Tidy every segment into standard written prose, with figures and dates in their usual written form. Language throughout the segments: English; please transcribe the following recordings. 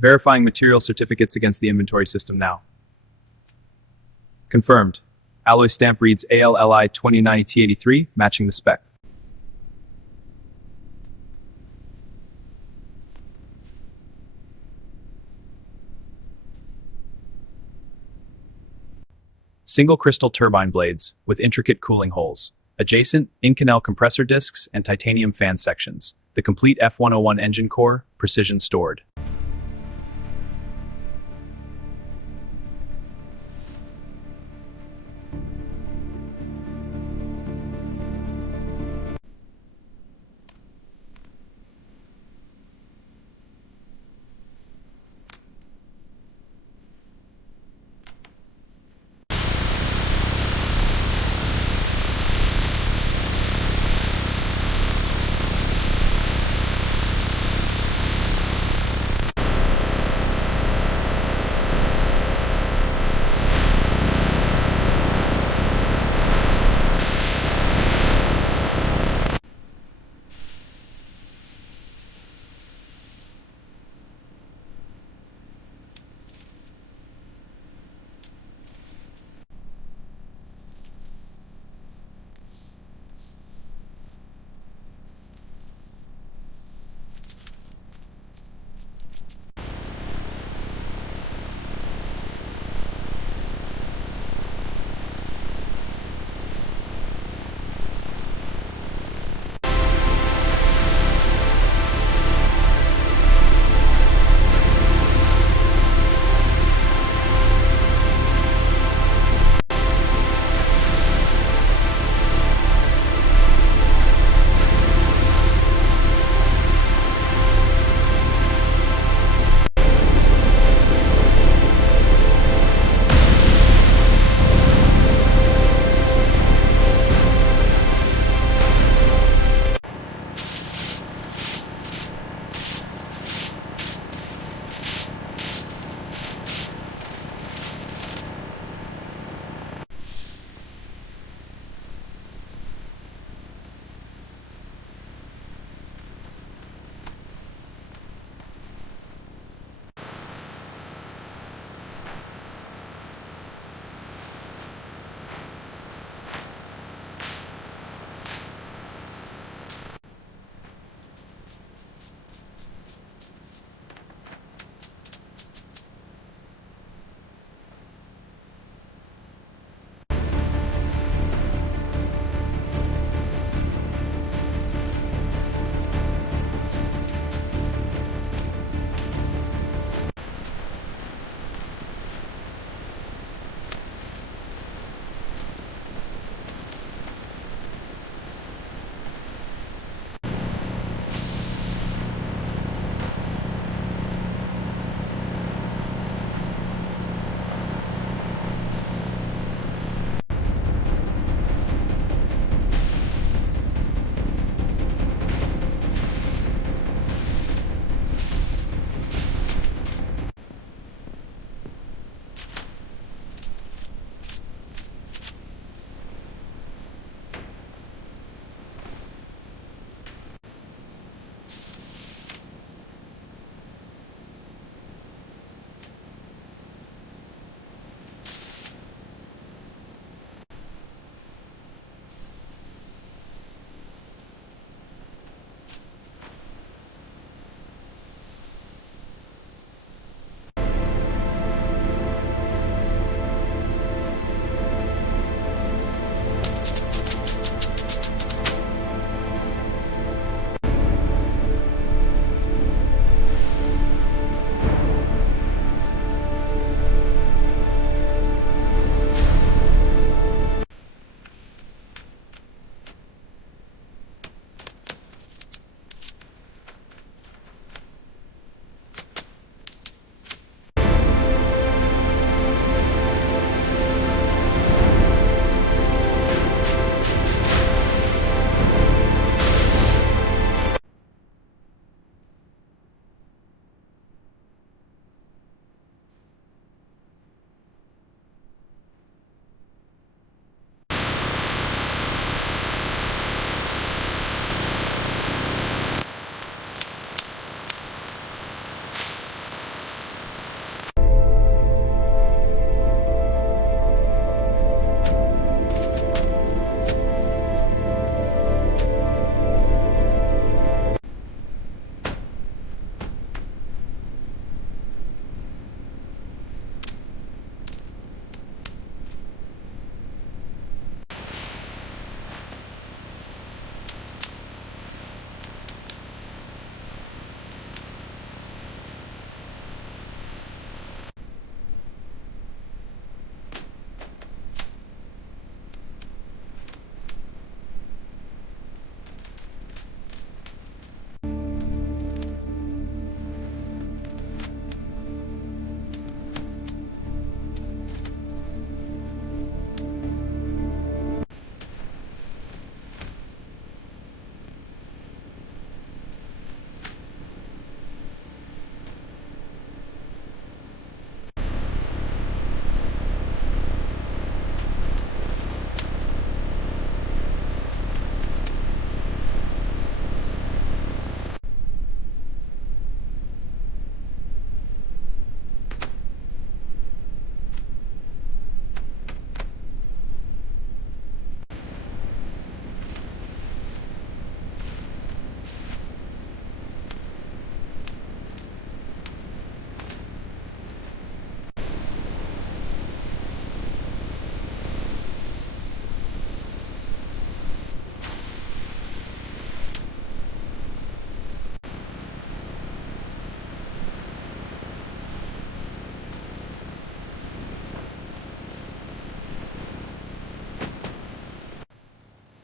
Verifying material certificates against the inventory system now. Confirmed. Alloy stamp reads ALLI 2090T83, matching the spec. Single crystal turbine blades with intricate cooling holes. Adjacent, Inconel compressor discs and titanium fan sections. The complete F101 engine core, precision stored.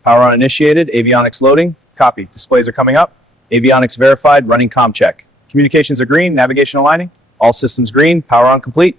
Power on initiated, avionics loading. Copy. Displays are coming up. Avionics verified, running comm check. Communications are green, navigation aligning. All systems green, power on complete.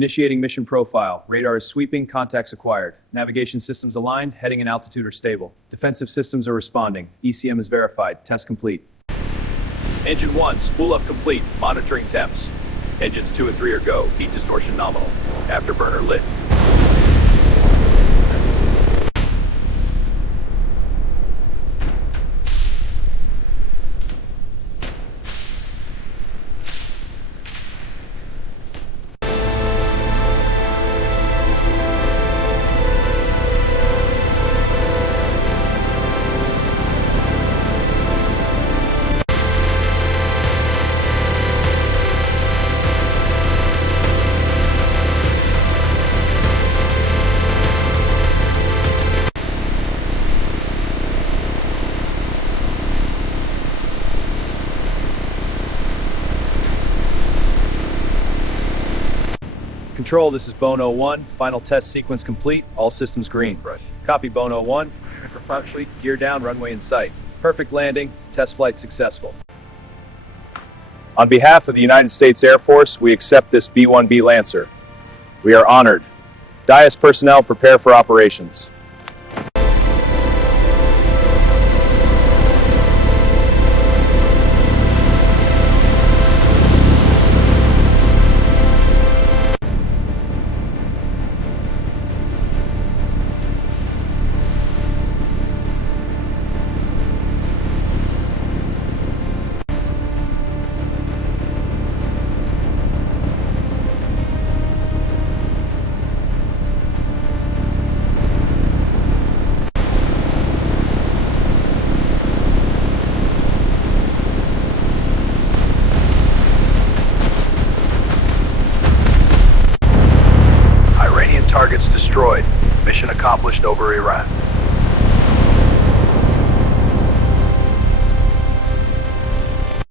Initiating mission profile. Radar is sweeping, contacts acquired. Navigation systems aligned, heading and altitude are stable. Defensive systems are responding. ECM is verified, test complete. Engine 1, spool up complete, monitoring temps. Engines 2 and 3 are go, heat distortion nominal. Afterburner lit. Control, this is Bone 01. Final test sequence complete. All systems green. Right. Copy Bone 01. For Fuselage, gear down, runway in sight. Perfect landing. Test flight successful. On behalf of the United States Air Force, we accept this B-1B Lancer. We are honored. DIAS personnel prepare for operations. Targets destroyed. Mission accomplished over Iran.